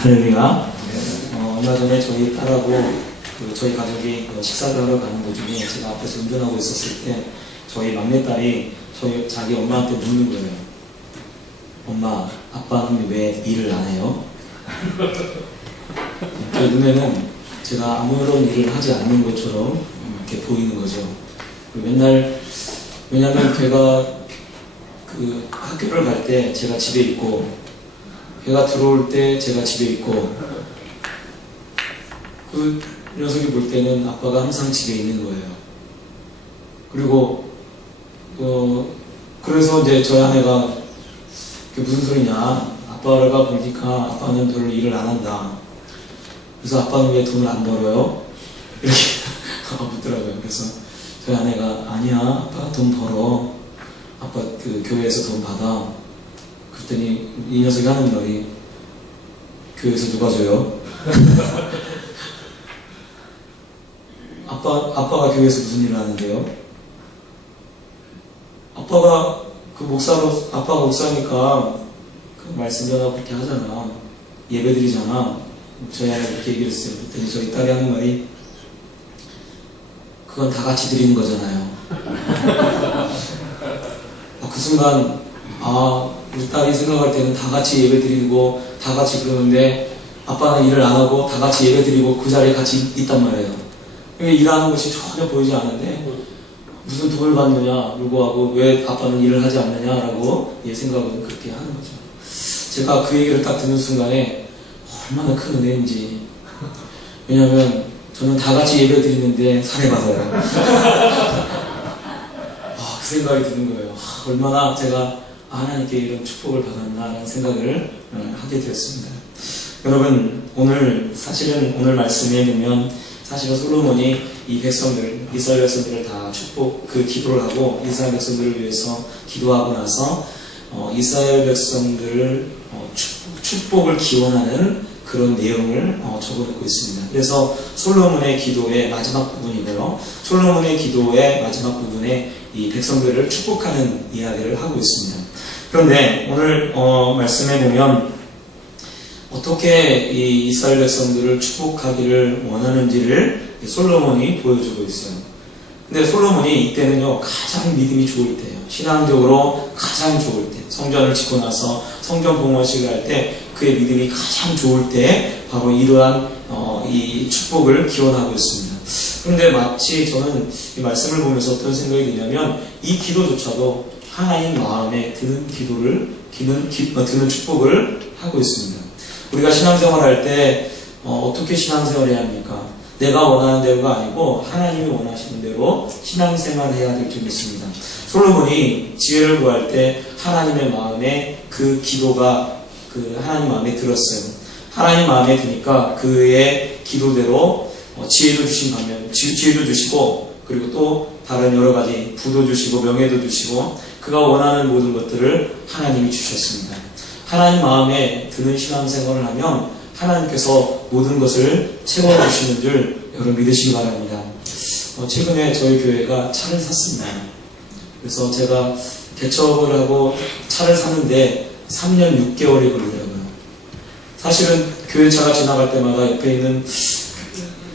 할렐루야. 얼마 전에 저희 딸하고 저희 가족이 식사를 하러 가는 도중에 제가 앞에서 운전하고 있었을 때 저희 막내딸이 자기 엄마한테 묻는 거예요. 엄마, 아빠는 왜 일을 안 해요? 제 눈에는 제가 아무런 일을 하지 않는 것처럼 이렇게 보이는 거죠. 맨날, 왜냐면 걔가 학교를 갈 때 제가 집에 있고, 걔가 들어올 때 제가 집에 있고, 그 녀석이 볼 때는 아빠가 항상 집에 있는 거예요. 그리고 그래서 이제 저희 아내가 무슨 소리냐, 아빠가 보니까 아빠는 별로 일을 안 한다. 그래서 아빠는 왜 돈을 안 벌어요? 이렇게 묻더라고요. 그래서 저희 아내가 아니야, 아빠가 돈 벌어. 아빠 교회에서 돈 받아. 그랬더니 이 녀석이 하는 말이 교회에서 누가 줘요? 아빠가 교회에서 무슨 일을 하는데요? 아빠가 아빠가 목사니까 말씀 전하고 그렇게 하잖아. 예배 드리잖아. 저희 아내가 그렇게 얘기를 했어요. 그랬더니 저희 딸이 하는 말이 그건 다 같이 드리는 거잖아요. 그 순간 우리 딸이 생각할 때는 다 같이 예배 드리고 다 같이 그러는데 아빠는 일을 안 하고 다 같이 예배 드리고 그 자리에 같이 있단 말이에요. 일하는 것이 전혀 보이지 않는데 무슨 돈을 받느냐 불구하고 왜 아빠는 일을 하지 않느냐라고 생각은 그렇게 하는 거죠. 제가 그 얘기를 딱 듣는 순간에 얼마나 큰 은혜인지. 왜냐하면 저는 다 같이 예배 드리는데 살해받아요. 그 생각이 드는 거예요. 얼마나 제가 하나님께 이런 축복을 받았나라는 생각을 하게 되었습니다. 여러분, 사실은 오늘 말씀에 보면 사실은 솔로몬이 이 백성들, 이스라엘 백성들을 다 기도를 하고 이스라엘 백성들을 위해서 기도하고 나서 이스라엘 백성들을 축복을 기원하는 그런 내용을 적어놓고 있습니다. 그래서 솔로몬의 기도의 마지막 부분이고요. 솔로몬의 기도의 마지막 부분에 이 백성들을 축복하는 이야기를 하고 있습니다. 그런데 오늘 말씀에 보면 어떻게 이 이스라엘 백성들을 축복하기를 원하는지를 솔로몬이 보여주고 있어요. 근데 솔로몬이 이때는요, 가장 믿음이 좋을 때예요. 신앙적으로 가장 좋을 때. 성전을 짓고 나서 성전 봉헌식을 할 때 그의 믿음이 가장 좋을 때 바로 이러한 이 축복을 기원하고 있습니다. 그런데 마치 저는 이 말씀을 보면서 어떤 생각이 드냐면 이 기도조차도 하나님 마음에 드는 드는 축복을 하고 있습니다. 우리가 신앙생활 할 때 어떻게 신앙생활 해야 합니까? 내가 원하는 대로가 아니고 하나님이 원하시는 대로 신앙생활 해야 될 줄 믿습니다. 솔로몬이 지혜를 구할 때 하나님의 마음에 그 기도가 하나님 마음에 들었어요. 하나님 마음에 드니까 그의 기도대로 지혜도 주신 반면 지혜도 주시고, 그리고 또 다른 여러 가지 부도 주시고 명예도 주시고 그가 원하는 모든 것들을 하나님이 주셨습니다. 하나님 마음에 드는 신앙생활을 하면 하나님께서 모든 것을 채워주시는 줄 여러분 믿으시기 바랍니다. 최근에 저희 교회가 차를 샀습니다. 그래서 제가 개척을 하고 차를 사는데 3년 6개월이 걸리더라고요. 사실은 교회 차가 지나갈 때마다 옆에 있는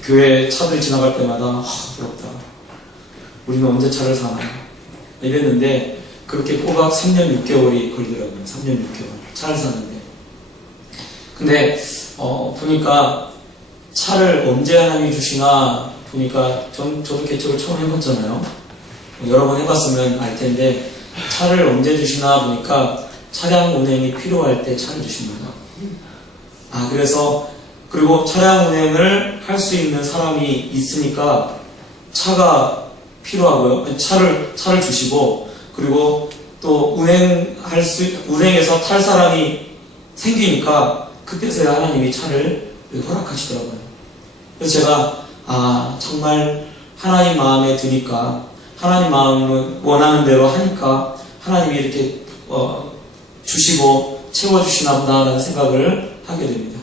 교회 차들 지나갈 때마다 부럽다. 우리는 언제 차를 사나 이랬는데 그렇게 꼬박 3년 6개월이 걸리더라고요. 3년 6개월. 차를 사는데. 근데 보니까 차를 언제 하나님이 주시나 보니까 저도 개척을 처음 해봤잖아요. 여러 번 해봤으면 알 텐데 차를 언제 주시나 보니까 차량 운행이 필요할 때 차를 주십니다. 그리고 차량 운행을 할 수 있는 사람이 있으니까 차가 필요하고요. 차를 주시고, 그리고 또 운행해서 탈 사람이 생기니까 그때서야 하나님이 차를 허락하시더라고요. 그래서 제가 정말 하나님 마음에 드니까, 하나님 마음을 원하는 대로 하니까 하나님이 이렇게 주시고 채워주시나 보다라는 생각을 하게 됩니다.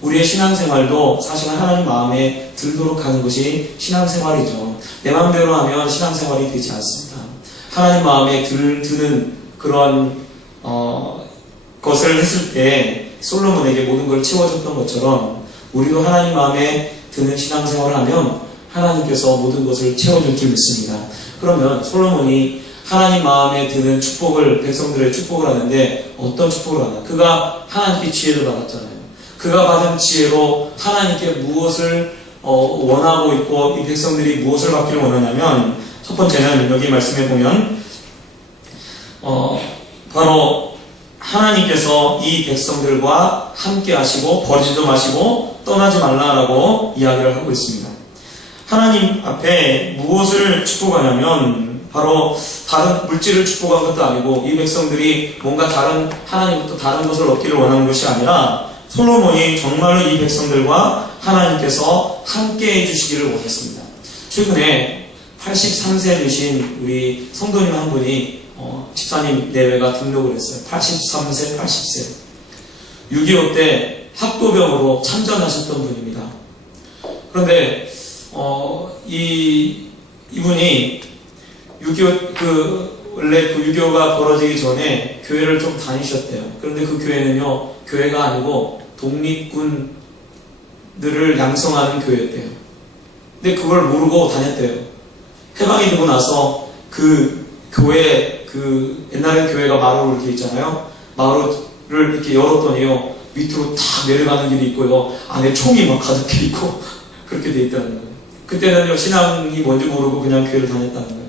우리의 신앙생활도 사실은 하나님 마음에 들도록 하는 것이 신앙생활이죠. 내 마음대로 하면 신앙생활이 되지 않습니다. 하나님 마음에 드는 그런 것을 했을 때 솔로몬에게 모든 걸 채워줬던 것처럼 우리도 하나님 마음에 드는 신앙생활을 하면 하나님께서 모든 것을 채워줄 줄 믿습니다. 그러면 솔로몬이 하나님 마음에 드는 축복을, 백성들의 축복을 하는데 어떤 축복을 하나? 그가 하나님께 지혜를 받았잖아요. 그가 받은 지혜로 하나님께 무엇을 원하고 있고 이 백성들이 무엇을 받기를 원하냐면 첫 번째는 여기 말씀해 보면 바로 하나님께서 이 백성들과 함께 하시고 버리지도 마시고 떠나지 말라라고 이야기를 하고 있습니다. 하나님 앞에 무엇을 축복하냐면 바로 다른 물질을 축복한 것도 아니고 이 백성들이 뭔가 다른 하나님부터 다른 것을 얻기를 원하는 것이 아니라 솔로몬이 정말로 이 백성들과 하나님께서 함께 해주시기를 원했습니다. 최근에 83세 되신 우리 성도님 한 분이 집사님 내외가 등록을 했어요. 83세, 80세. 6.25 때 학도병으로 참전하셨던 분입니다. 그런데 이분이 6.25 원래 그 6.25가 벌어지기 전에 교회를 좀 다니셨대요. 그런데 그 교회는요, 교회가 아니고 독립군들을 양성하는 교회였대요. 근데 그걸 모르고 다녔대요. 해방이 되고 나서 그 교회, 옛날에 교회가 마루로 이렇게 있잖아요. 마루를 이렇게 열었더니요, 밑으로 탁 내려가는 길이 있고요, 안에 총이 막 가득해 있고, 그렇게 돼 있다는 거예요. 그때는요, 신앙이 뭔지 모르고 그냥 교회를 다녔다는 거예요.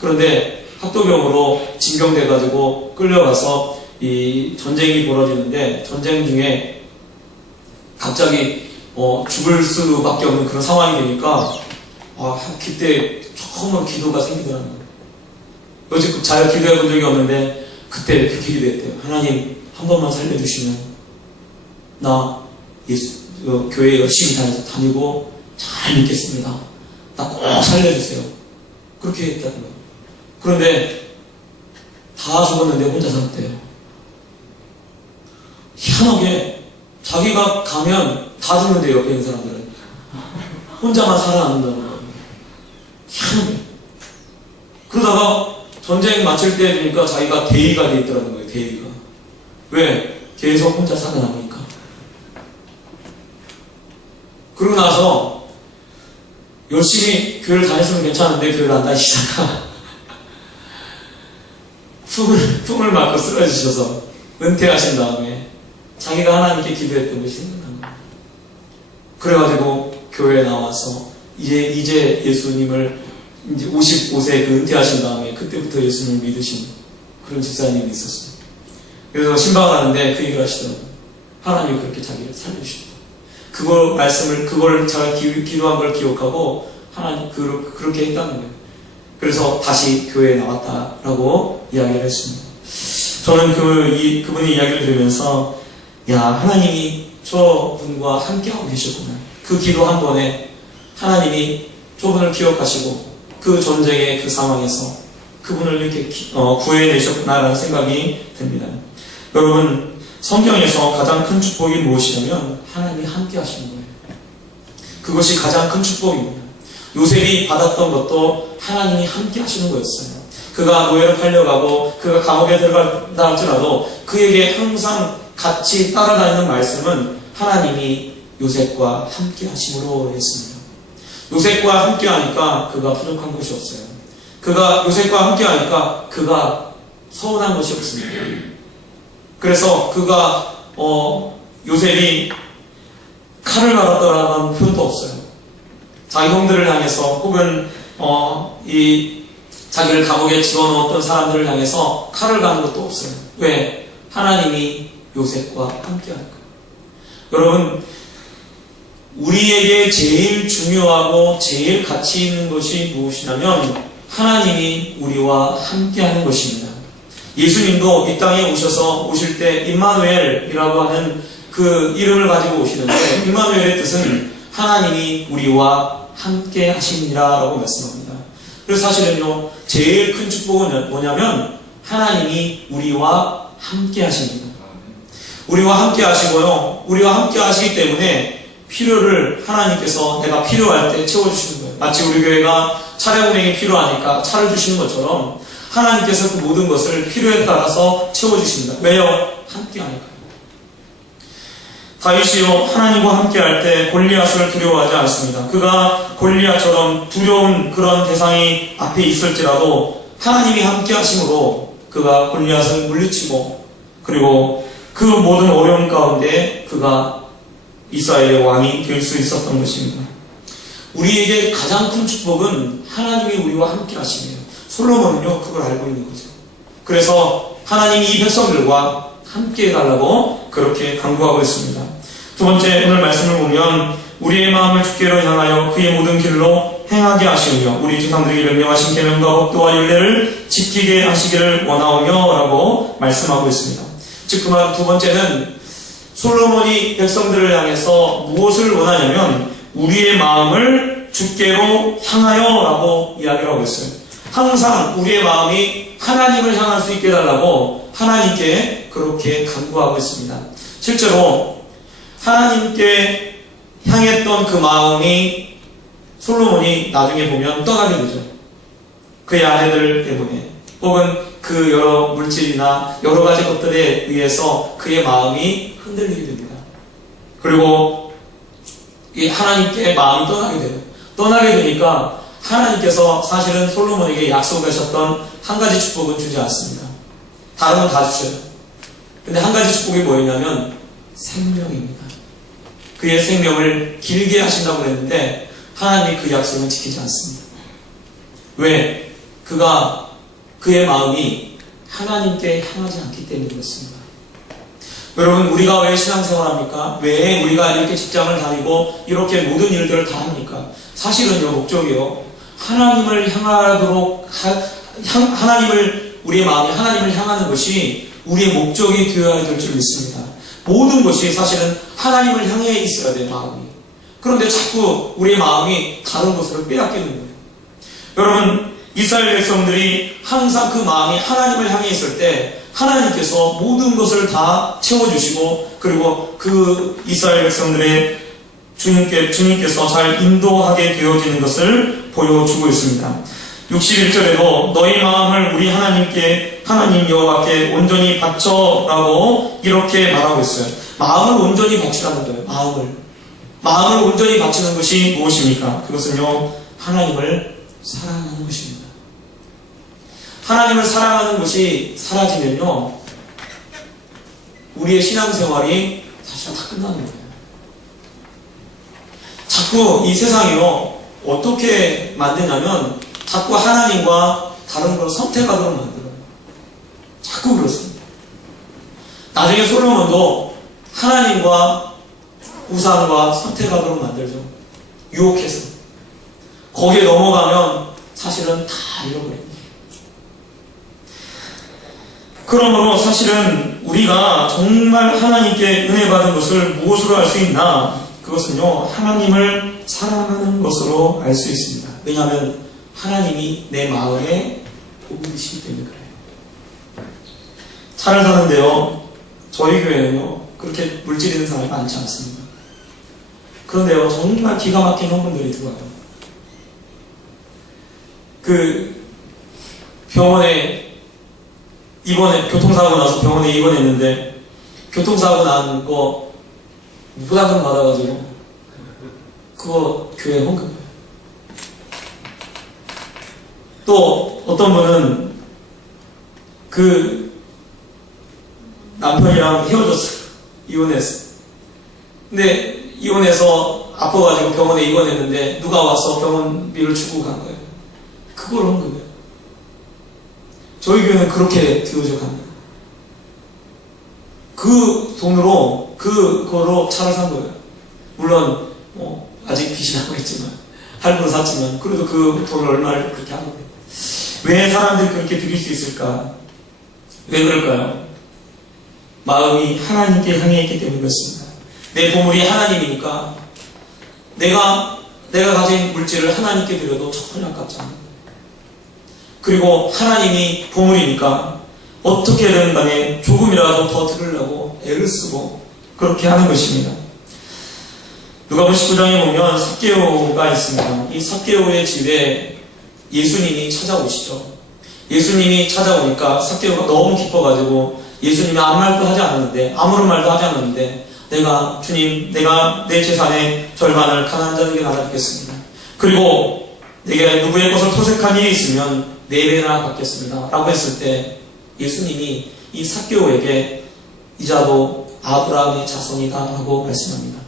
그런데 학도병으로 징병돼가지고 끌려가서 이 전쟁이 벌어지는데 전쟁 중에 갑자기 죽을 수밖에 없는 그런 상황이 되니까 그때 처음으로 기도가 생기더라는 거예요. 여지껏 잘 기도해 본 적이 없는데 그때 이렇게 기도했대요. 하나님 한 번만 살려주시면 나 교회 열심히 다니고 잘 믿겠습니다. 나 꼭 살려주세요. 그렇게 했다는 거예요. 그런데 다 죽었는데 혼자 살았대요. 희한하게 자기가 가면 다 죽는데요, 옆에 있는 사람들은. 혼자만 살아남는다는 거예요. 희한하게. 그러다가 전쟁 마칠 때 되니까 자기가 대위가 돼 있더라는 거예요, 대위가. 왜? 계속 혼자 살아남으니까. 그러고 나서 열심히 교회를 다녔으면 괜찮은데 교회를 안 다니시다가 품을 맞고 쓰러지셔서 은퇴하신 다음에 자기가 하나님께 기도했던 것이 생각난 거예요. 그래가지고 교회에 나와서 이제 예수님을 이제 55세 은퇴하신 다음에 그때부터 예수님을 믿으신 그런 집사님이 있었어요. 그래서 신방을 하는데 그 얘기를 하시더라고요. 하나님이 그렇게 자기를 살려주셨다. 그걸 제가 기도한 걸 기억하고 하나님 그렇게 했다는 거예요. 그래서 다시 교회에 나왔다라고 이야기를 했습니다. 저는 그분의 이야기를 들으면서 하나님이 저분과 함께하고 계셨구나. 그 기도 한 번에 하나님이 저분을 기억하시고 그 전쟁의 그 상황에서 그분을 이렇게 구해내셨구나라는 생각이 듭니다. 여러분, 성경에서 가장 큰 축복이 무엇이냐면 하나님이 함께하시는 거예요. 그것이 가장 큰 축복입니다. 요셉이 받았던 것도 하나님이 함께 하시는 거였어요. 그가 노예로 팔려가고 그가 감옥에 들어간다 할지라도 그에게 항상 같이 따라다니는 말씀은 하나님이 요셉과 함께 하심으로 했습니다. 요셉과 함께 하니까 그가 부족한 것이 없어요. 요셉과 함께 하니까 그가 서운한 것이 없습니다. 그래서 요셉이 칼을 갈았더라는 표현도 없어요. 자기 형들을 향해서 혹은 자기를 감옥에 집어넣었던 사람들을 향해서 칼을 가는 것도 없어요. 왜? 하나님이 요셉과 함께 하니까. 여러분, 우리에게 제일 중요하고 제일 가치 있는 것이 무엇이냐면 하나님이 우리와 함께 하는 것입니다. 예수님도 이 땅에 오실 때 임마누엘이라고 하는 그 이름을 가지고 오시는데 임마누엘의 뜻은 하나님이 우리와 함께 하시니라라고 말씀합니다. 그래서 사실은요, 제일 큰 축복은 뭐냐면 하나님이 우리와 함께 하십니다. 우리와 함께 하시고요, 우리와 함께 하시기 때문에 필요를 하나님께서 내가 필요할 때 채워주시는 거예요. 마치 우리 교회가 차량 운행이 필요하니까 차를 주시는 것처럼 하나님께서 그 모든 것을 필요에 따라서 채워주십니다. 왜요? 함께 하니까요. 다윗이요 하나님과 함께할 때 골리앗을 두려워하지 않습니다. 그가 골리앗처럼 두려운 그런 대상이 앞에 있을지라도 하나님이 함께하심으로 그가 골리앗을 물리치고 그리고 그 모든 어려움 가운데 그가 이스라엘의 왕이 될 수 있었던 것입니다. 우리에게 가장 큰 축복은 하나님이 우리와 함께 하시네요. 솔로몬은요 그걸 알고 있는 거죠. 그래서 하나님이 이 백성들과 함께 해달라고 그렇게 강구하고 있습니다. 두 번째 오늘 말씀을 보면 우리의 마음을 주께로 향하여 그의 모든 길로 행하게 하시며 우리 조상들에게 명령하신 계명과 법도와 율례를 지키게 하시기를 원하오며 라고 말씀하고 있습니다. 즉 그 말 두 번째는 솔로몬이 백성들을 향해서 무엇을 원하냐면 우리의 마음을 주께로 향하여 라고 이야기를 하고 있어요. 항상 우리의 마음이 하나님을 향할 수 있게 해달라고 하나님께 그렇게 간구하고 있습니다. 실제로 하나님께 향했던 그 마음이 솔로몬이 나중에 보면 떠나게 되죠. 그의 아내들 때문에 혹은 그 여러 물질이나 여러 가지 것들에 의해서 그의 마음이 흔들리게 됩니다. 그리고 이 하나님께 마음이 떠나게 돼요. 떠나게 되니까 하나님께서 사실은 솔로몬에게 약속하셨던 한 가지 축복은 주지 않습니다. 다른 건 다 주셔요. 근데 한 가지 축복이 뭐였냐면 생명입니다. 그의 생명을 길게 하신다고 했는데 하나님이 그 약속은 지키지 않습니다. 왜? 그의 마음이 하나님께 향하지 않기 때문에 그렇습니다. 여러분 우리가 왜 신앙생활합니까? 왜 우리가 이렇게 직장을 다니고 이렇게 모든 일들을 다 합니까? 사실은요 목적이요 하나님을 향하도록 우리의 마음이 하나님을 향하는 것이 우리의 목적이 되어야 될 줄 믿습니다. 모든 것이 사실은 하나님을 향해 있어야 돼요, 마음이. 그런데 자꾸 우리의 마음이 다른 곳으로 빼앗기는 거예요. 여러분, 이스라엘 백성들이 항상 그 마음이 하나님을 향해 있을 때 하나님께서 모든 것을 다 채워주시고 그리고 그 이스라엘 백성들의 주님께서 잘 인도하게 되어지는 것을 보여주고 있습니다. 61절에도 너희 마음을 우리 하나님 여호와께 온전히 바쳐라고 이렇게 말하고 있어요. 마음을 온전히 바치라는 거예요. 마음을 온전히 바치는 것이 무엇입니까? 그것은요 하나님을 사랑하는 것입니다. 하나님을 사랑하는 것이 사라지면요 우리의 신앙생활이 사실 다 끝나는 거예요. 자꾸 이 세상이요 어떻게 만드냐면 자꾸 하나님과 다른 걸 선택하도록 만들어요. 자꾸 그렇습니다. 나중에 솔로몬도 하나님과 우상과 선택하도록 만들죠. 유혹해서. 거기에 넘어가면 사실은 다 잃어버립니다. 그러므로 사실은 우리가 정말 하나님께 은혜 받은 것을 무엇으로 알 수 있나? 그것은요 하나님을 사랑하는 것으로 알 수 있습니다. 왜냐하면 하나님이 내 마음에 보이시기 때문에 그래요. 차를 사는데요 저희 교회는요 그렇게 물질 있는 사람이 많지 않습니다. 그런데요 정말 기가 막힌 헌금들이 들어와요. 그 병원에 입원해 교통사고 나서 병원에 입원했는데 교통사고 난 거 부담금 받아가지고 그거 교회 헌금이에요. 또 어떤 분은 그 남편이랑 헤어졌어요. 이혼했어요. 근데 이혼해서 아파가지고 병원에 입원했는데 누가 와서 병원비를 주고 간 거예요. 그걸 헌금이에요. 저희 교회는 그렇게 되어져 갑니다. 그 돈으로 그거로 차를 산 거예요. 물론 아직 빚이 남아있지만 할부로 샀지만 그래도 그 돈을 얼마를 그렇게 하는 거예요. 왜 사람들이 그렇게 드릴 수 있을까? 왜 그럴까요? 마음이 하나님께 향해 있기 때문에 그렇습니다. 내 보물이 하나님이니까 내가 가진 물질을 하나님께 드려도 전혀 아깝지 않아요. 그리고 하나님이 보물이니까 어떻게든 간에 조금이라도 더 들으려고 애를 쓰고 그렇게 하는 것입니다. 누가복음 19장에 보면 삭개오가 있습니다. 이 삭개오의 집에 예수님이 찾아오시죠. 예수님이 찾아오니까 삭개오가 너무 기뻐가지고 예수님이 아무 말도 하지 않았는데 아무런 말도 하지 않았는데 주님, 내가 내 재산의 절반을 가난한 자에게 나눠주겠습니다. 그리고 내게 누구의 것을 토색한 일이 있으면 4배나 받겠습니다. 라고 했을 때 예수님이 이 삭개오에게 이자도 아브라함의 자손이다 라고 말씀합니다.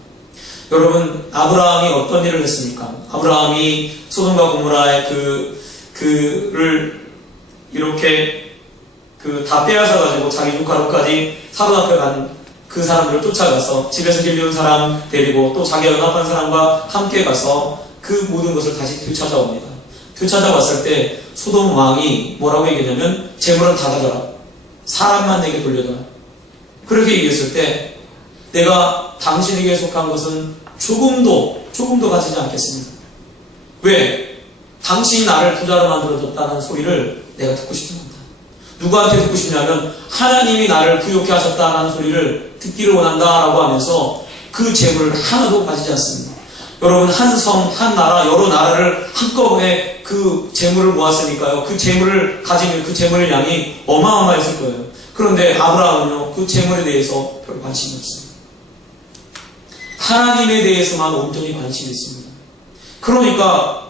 여러분, 아브라함이 어떤 일을 했습니까? 아브라함이 소돔과 고모라의 그를 이렇게 다 빼앗아가지고 자기 조카로까지 사돈 앞에 간 그 사람들을 쫓아가서 집에서 길리운 사람 데리고 또 자기가 연합한 사람과 함께 가서 그 모든 것을 다시 되찾아옵니다. 되찾아왔을 때 소돔 왕이 뭐라고 얘기했냐면 재물은 다 가져라. 사람만 내게 돌려줘라. 그렇게 얘기했을 때 내가 당신에게 속한 것은 조금도 가지지 않겠습니다. 왜? 당신이 나를 부자로 만들어줬다는 소리를 내가 듣고 싶습니다. 누구한테 듣고 싶냐면 하나님이 나를 부욕해 하셨다는 소리를 듣기를 원한다라고 하면서 그 재물을 하나도 가지지 않습니다. 여러분, 한 성, 한 나라, 여러 나라를 한꺼번에 그 재물을 모았으니까요. 그 재물을 가지면 그 재물의 양이 어마어마했을 거예요. 그런데 아브라함은요, 그 재물에 대해서 별 관심이 없습니다. 하나님에 대해서만 온전히 관심이 있습니다. 그러니까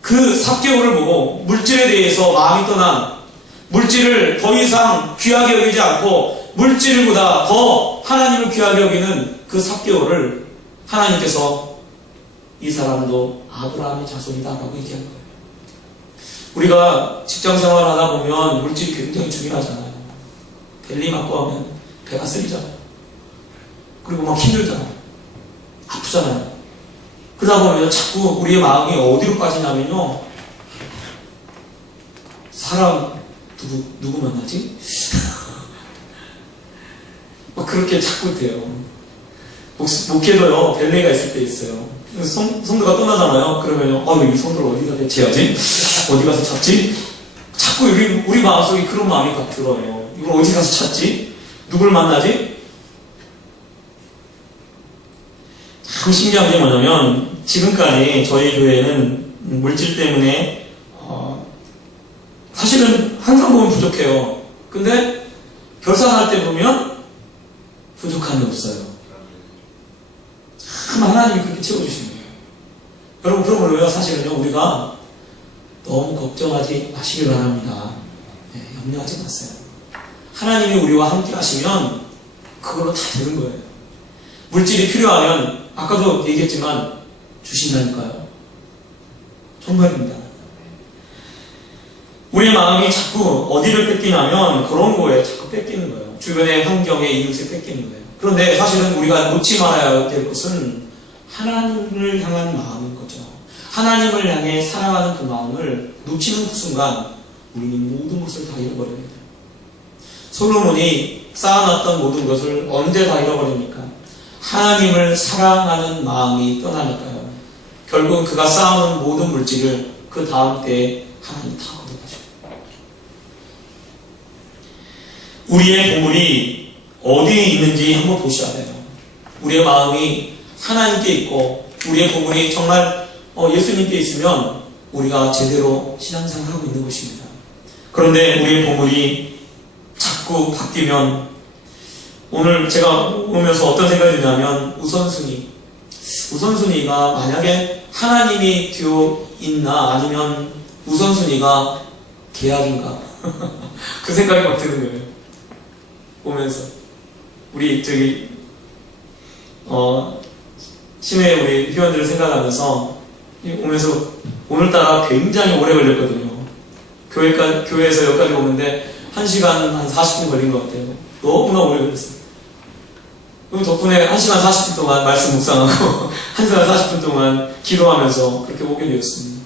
그 삭개오를 보고 물질에 대해서 마음이 떠난, 물질을 더 이상 귀하게 여기지 않고 물질보다 더 하나님을 귀하게 여기는 그 삭개오를 하나님께서 이 사람도 아브라함의 자손이다라고 얘기한 거예요. 우리가 직장생활 하다 보면 물질이 굉장히 중요하잖아요. 벨리 맞고 하면 배가 쓰리잖아요. 그리고 막 힘들잖아요. 아프잖아요. 그러다 보면 자꾸 우리의 마음이 어디로 빠지냐면요. 사람 누구 만나지? 막 그렇게 자꾸 돼요. 목회도요, 벨레가 있을 때 있어요. 성도가 떠나잖아요. 그러면, 이 성도를 어디다 대체하지? 어디 가서 찾지? 자꾸 우리 마음속에 그런 마음이 딱 들어요. 이걸 어디 가서 찾지? 누굴 만나지? 참 신기한 게 뭐냐면, 지금까지 저희 교회는 물질 때문에, 사실은 항상 보면 부족해요. 근데 결산할 때 보면 부족함이 없어요. 참 하나님이 그렇게 채워주신 거예요. 여러분, 그러므로요, 사실은요, 우리가 너무 걱정하지 마시길 바랍니다. 네, 염려하지 마세요. 하나님이 우리와 함께 하시면 그걸로 다 되는 거예요. 물질이 필요하면 아까도 얘기했지만 주신다니까요. 정말입니다. 우리의 마음이 자꾸 어디를 뺏기냐면 그런 거에 자꾸 뺏기는 거예요. 주변의 환경에 이웃에 뺏기는 거예요. 그런데 사실은 우리가 놓지 말아야 될 것은 하나님을 향한 마음인 거죠. 하나님을 향해 사랑하는 그 마음을 놓치는 그 순간 우리는 모든 것을 다 잃어버립니다. 솔로몬이 쌓아놨던 모든 것을 언제 다 잃어버립니까? 하나님을 사랑하는 마음이 떠나니까요. 결국 그가 쌓아놓은 모든 물질을 그 다음 때에 하나님이 다 거둬가죠. 우리의 보물이 어디에 있는지 한번 보셔야 돼요. 우리의 마음이 하나님께 있고 우리의 보물이 정말 예수님께 있으면 우리가 제대로 신앙생활을 하고 있는 것입니다. 그런데 우리의 보물이 자꾸 바뀌면 오늘 제가 오면서 어떤 생각이 드냐면 우선순위가 만약에 하나님이 뒤에 있나 아니면 우선순위가 계약인가 그 생각이 막 드는 거예요. 오면서 우리 시내 우리 회원들을 생각하면서 오면서 오늘따라 굉장히 오래 걸렸거든요. 교회에서 여기까지 오는데 1시간 한 40분 걸린 것 같아요. 너무나 오래 걸렸어요. 그럼 덕분에 1시간 40분 동안 말씀 묵상하고 1시간 40분 동안 기도하면서 그렇게 오게 되었습니다.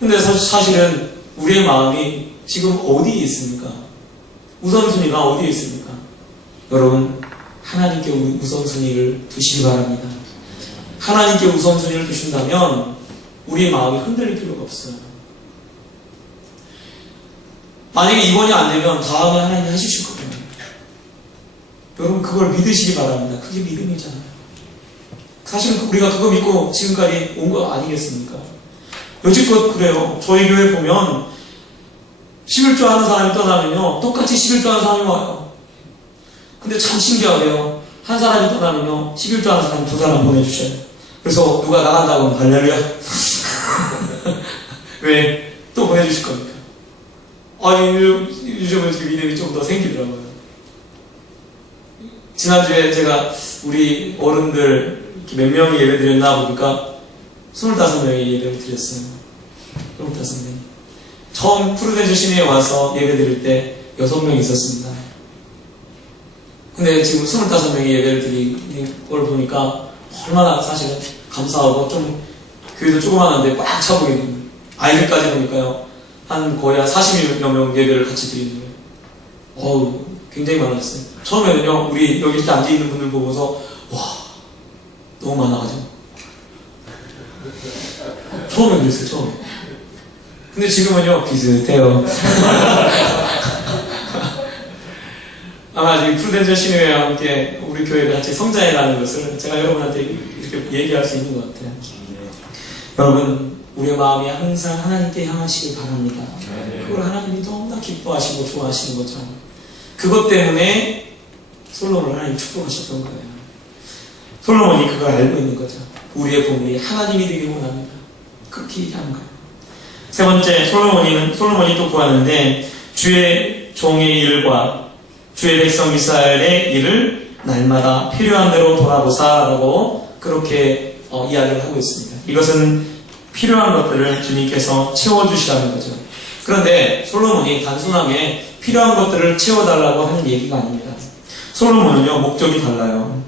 근데 사실은 우리의 마음이 지금 어디에 있습니까? 우선순위가 어디에 있습니까? 여러분, 하나님께 우선순위를 두시기 바랍니다. 하나님께 우선순위를 두신다면 우리의 마음이 흔들릴 필요가 없어요. 만약에 이번이 안 되면 다음에 하나님이 해주실 거예요. 여러분, 그걸 믿으시기 바랍니다. 그게 믿음이잖아요. 사실은 우리가 그거 믿고 지금까지 온 거 아니겠습니까? 여지껏 그래요. 저희 교회 보면 11조 하는 사람이 떠나면요 똑같이 11조 하는 사람이 와요. 근데 참 신기하게요. 한 사람이 떠나면요 11조 하는 사람 2사람 보내주셔요. 그래서 누가 나간다고 하면 할렐루야. 왜? 또 보내주실 겁니까? 요즘은 지금 믿음이 좀 더 생기더라고요. 지난주에 제가 우리 어른들 몇 명이 예배 드렸나 보니까 25명이 예배를 드렸어요. 25명. 처음 푸르덴즈 시내에 와서 예배 드릴 때 6명이 있었습니다. 근데 지금 25명이 예배를 드리는 걸 보니까 얼마나 사실은 감사하고, 좀 교회도 조그만한데 꽉 차 보이는, 아이들까지 보니까요 한 거의 한 40여 명 예배를 같이 드리는 거예요. 굉장히 많았어요. 처음에는요 우리 여기 이렇게 앉아있는 분들 보고서 와 너무 많아가지고 처음엔 그랬어요. 처음에. 근데 지금은요 비슷해요. 아마 지금 푸르덴즈 시내와 함께 우리 교회가 같이 성장해가는 것을 제가 여러분한테 이렇게 얘기할 수 있는 것 같아요. 여러분, 우리의 마음이 항상 하나님께 향하시길 바랍니다. 그걸 하나님이 너무나 기뻐하시고 좋아하시는 거죠. 그것 때문에 솔로몬을 하나님 축복하셨던 거예요. 솔로몬이 그걸 알고 있는 거죠. 우리의 보물이 하나님이 되길 원합니다. 그렇게 얘기하는 거예요. 세 번째, 솔로몬이 또 구하는데, 주의 종의 일과 주의 백성 이스라엘의 일을 날마다 필요한 대로 돌아보사라고 그렇게 이야기를 하고 있습니다. 이것은 필요한 것들을 주님께서 채워주시라는 거죠. 그런데 솔로몬이 단순하게 필요한 것들을 채워달라고 하는 얘기가 아닙니다. 솔로몬은요 목적이 달라요.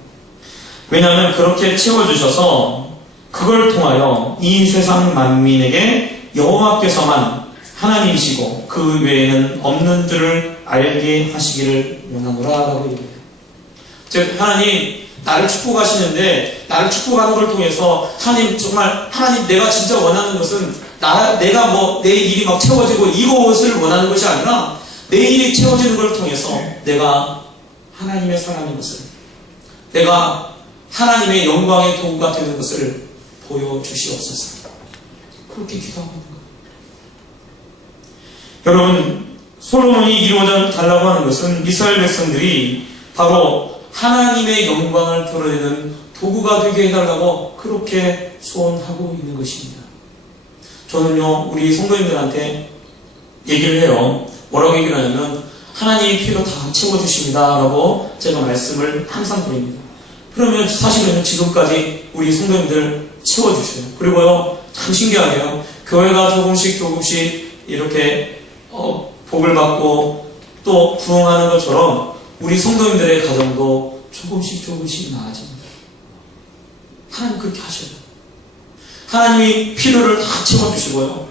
왜냐하면 그렇게 채워주셔서 그걸 통하여 이 세상 만민에게 여호와께서만 하나님이시고 그 외에는 없는 줄을 알게 하시기를 원하노라라고 얘기해요. 즉 하나님 나를 축복하시는데 나를 축복하는 걸 통해서 하나님 정말 하나님 내가 진짜 원하는 것은 내가 뭐 내 일이 막 채워지고 이것을 원하는 것이 아니라 내 일이 채워지는 걸 통해서 내가 하나님의 사람인 것을, 내가 하나님의 영광의 도구가 되는 것을 보여주시옵소서. 그렇게 기도하고 있는 거예요. 여러분, 솔로몬이 이루어져 달라고 하는 것은 이스라엘 백성들이 바로 하나님의 영광을 드러내는 도구가 되게 해달라고 그렇게 소원하고 있는 것입니다. 저는요 우리 성도님들한테 얘기를 해요. 뭐라고 얘기를 하냐면 하나님이 필요 다 채워주십니다 라고 제가 말씀을 항상 드립니다. 그러면 사실은 지금까지 우리 성도님들 채워주셔요. 그리고요 참 신기하게요 교회가 조금씩 이렇게 복을 받고 또 부흥하는 것처럼 우리 성도님들의 가정도 조금씩 나아집니다. 하나님 그렇게 하셔요. 하나님이 필요를 다 채워주시고요.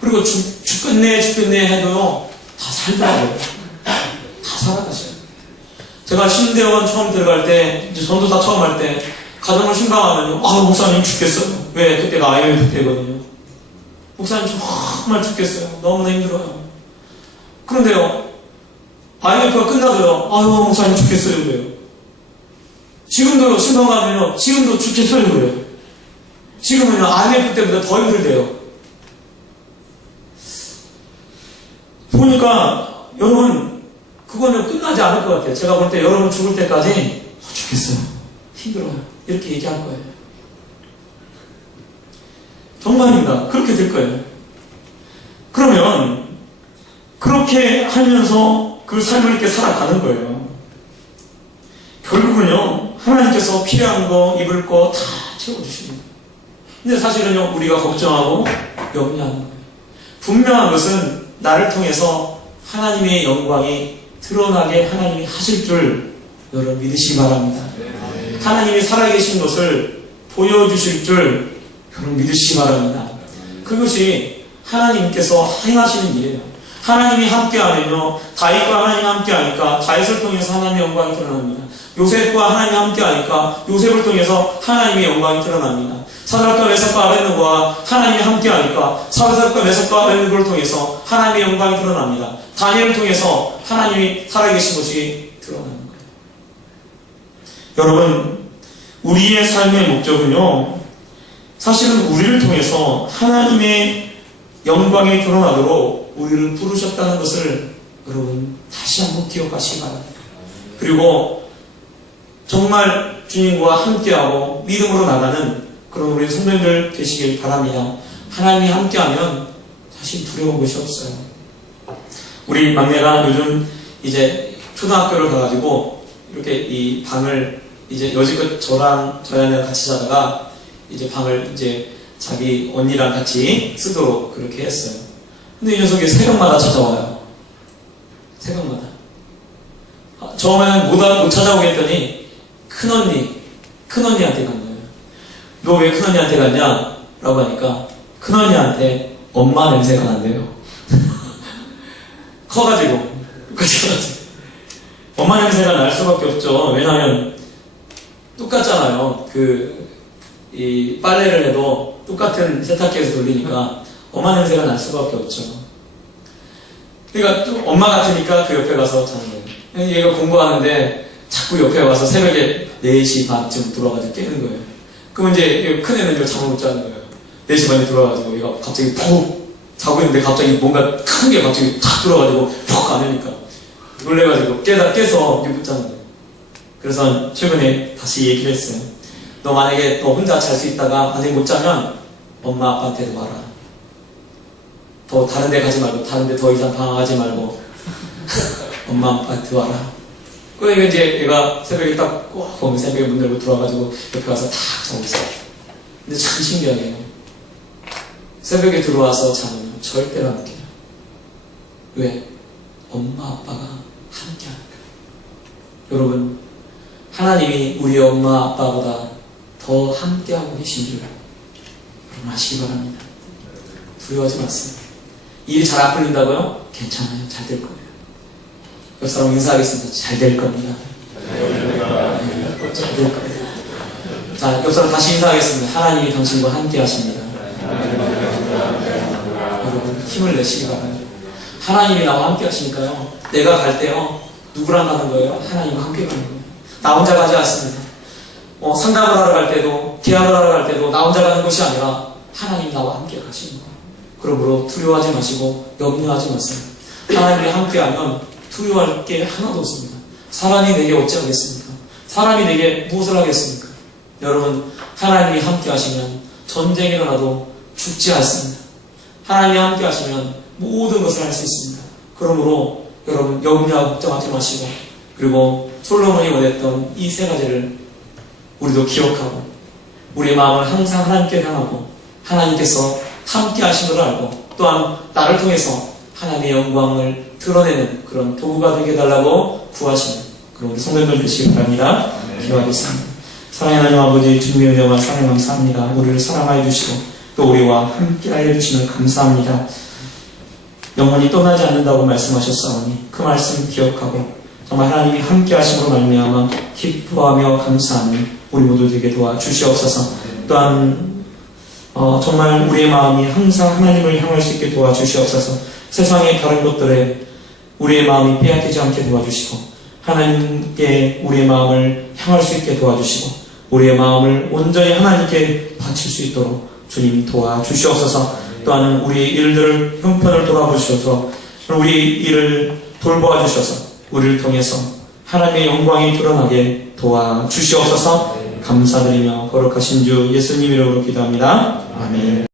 그리고 죽겠네 해도요 다 살더라고요. 다 살아가셔요. 제가 신대원 처음 들어갈 때, 이제 전도사 처음 할 때 가정을 신방하면요 목사님 죽겠어요. 왜? 그때가 IMF 때거든요. 목사님 정말 죽겠어요. 너무나 힘들어요. 그런데요 IMF가 끝나도요 목사님 죽겠어요 그래요. 지금도 신방 가면요 지금도 죽겠어요 그래요. 지금은요 IMF 때보다 더 힘들대요. 보니까 여러분 그거는 끝나지 않을 것 같아요. 제가 볼 때 여러분 죽을 때까지 죽겠어요. 힘들어요. 이렇게 얘기할 거예요. 정말입니다. 그렇게 될 거예요. 그러면 그렇게 하면서 그 삶을 이렇게 살아가는 거예요. 결국은요 하나님께서 필요한 거 입을 거 다 채워주십니다. 근데 사실은요 우리가 걱정하고 염려하는 거예요. 분명한 것은 나를 통해서 하나님의 영광이 드러나게 하나님이 하실 줄 여러분 믿으시기 바랍니다. 하나님이 살아계신 것을 보여주실 줄 여러분 믿으시기 바랍니다. 그것이 하나님께서 행하시는 일이에요. 하나님이 함께하면요 다윗과 하나님이 함께하니까 다윗을 통해서 하나님의 영광이 드러납니다. 요셉과 하나님이 함께하니까 요셉을 통해서 하나님의 영광이 드러납니다. 사드락과 메삭과 아벳느고와 하나님이 함께하니까 사드락과 메삭과 아벳느고를 통해서 하나님의 영광이 드러납니다. 다니엘을 통해서 하나님이 살아계신 것이 드러나는 거예요. 여러분, 우리의 삶의 목적은요 사실은 우리를 통해서 하나님의 영광이 드러나도록 우리를 부르셨다는 것을 여러분 다시 한번 기억하시기 바랍니다. 그리고 정말 주님과 함께하고 믿음으로 나가는 그런 우리 성도님들 되시길 바랍니다. 하나님이 함께하면 사실 두려운 것이 없어요. 우리 막내가 요즘 이제 초등학교를 가가지고 이렇게 이 방을 이제 여지껏 저랑 저희 아내랑 같이 자다가 이제 방을 이제 자기 언니랑 같이 쓰도록 그렇게 했어요. 근데 이 녀석이 새벽마다 찾아와요. 새벽마다. 처음에는 못 찾아오게 했더니 큰언니한테 간 거예요. 너 왜 큰언니한테 갔냐? 라고 하니까 큰언니한테 엄마 냄새가 난대요. 커가지고 엄마 냄새가 날 수밖에 없죠. 왜냐하면 똑같잖아요. 이 빨래를 해도 똑같은 세탁기에서 돌리니까 엄마 냄새가 날 수밖에 없죠. 그러니까 또 엄마 같으니까 그 옆에 가서 자는 거예요. 얘가 공부하는데 자꾸 옆에 와서 새벽에 4시 반쯤 들어와가지고 깨는 거예요. 그럼 이제 큰애는 잠을 못 자는 거예요. 4시 반에 들어와가지고 얘가 갑자기 푹 자고 있는데 갑자기 뭔가 큰 게 갑자기 탁 들어와가지고 푹 안으니까 놀래가지고 깨서 못 자는 거예요. 그래서 최근에 다시 얘기를 했어요. 너 만약에 너 혼자 잘 수 있다가 만약에 못 자면 엄마 아빠한테도 말아. 더 다른 데 가지 말고 다른 데 더 이상 방황하지 말고 엄마 아빠한테 와라. 그러니까 이제 얘가 새벽에 딱 거기 새벽에 문 열고 들어와가지고 옆에 와서 탁 자고 있어요. 근데 참 신기하네요. 새벽에 들어와서 자면 절대로 안 깨요. 왜? 엄마 아빠가 함께 하니까. 여러분, 하나님이 우리 엄마 아빠보다 더 함께하고 계신 줄 여러분 아시기 바랍니다. 두려워하지 마세요. 일이 잘 안 풀린다고요? 괜찮아요. 잘 될 거예요. 옆 사람 인사하겠습니다. 잘 될 겁니다. 잘 될 거예요. 자, 옆 사람 다시 인사하겠습니다. 하나님이 당신과 함께 하십니다. 여러분 힘을 내시기 바랍니다. 하나님이 나와 함께 하시니까요. 내가 갈 때요. 누구랑 가는 거예요? 하나님과 함께 가는 거예요. 나 혼자 가지 않습니다. 상담을 하러 갈 때도 계약을 하러 갈 때도 나 혼자 가는 것이 아니라 하나님이 나와 함께 가시는 거예요. 그러므로 두려워하지 마시고 염려하지 마세요. 하나님이 함께하면 두려워할 게 하나도 없습니다. 사람이 내게 어찌하겠습니까? 사람이 내게 무엇을 하겠습니까? 여러분, 하나님이 함께하시면 전쟁이 일어나도 죽지 않습니다. 하나님이 함께하시면 모든 것을 할 수 있습니다. 그러므로 여러분 염려하고 걱정하지 마시고, 그리고 솔로몬이 원했던 이 세 가지를 우리도 기억하고 우리의 마음을 항상 하나님께 향하고 하나님께서 함께 하신 것을 알고 또한 나를 통해서 하나님의 영광을 드러내는 그런 도구가 되게 해달라고 구하시는 그런 우리 성도님들 되시기 바랍니다. 기도하겠습니다. 사랑하는 하나님 아버지, 주님의 은혜와 사랑 감사합니다. 우리를 사랑하여 주시고 또 우리와 함께 하여 주시면 감사합니다. 영원히 떠나지 않는다고 말씀하셨사오니 그 말씀 기억하고 정말 하나님이 함께 하심으로 말미암아 기뻐하며 감사하는 우리 모두 되게 도와주시옵소서. 또한 정말 우리의 마음이 항상 하나님을 향할 수 있게 도와주시옵소서. 세상의 다른 것들에 우리의 마음이 빼앗기지 않게 도와주시고 하나님께 우리의 마음을 향할 수 있게 도와주시고 우리의 마음을 온전히 하나님께 바칠 수 있도록 주님이 도와주시옵소서. 또한 우리 일들을 형편을 돌아보셔서 우리 일을 돌보아 주셔서 우리를 통해서 하나님의 영광이 드러나게 도와주시옵소서. 감사드리며 거룩하신 주 예수님 이름으로 기도합니다. 아멘.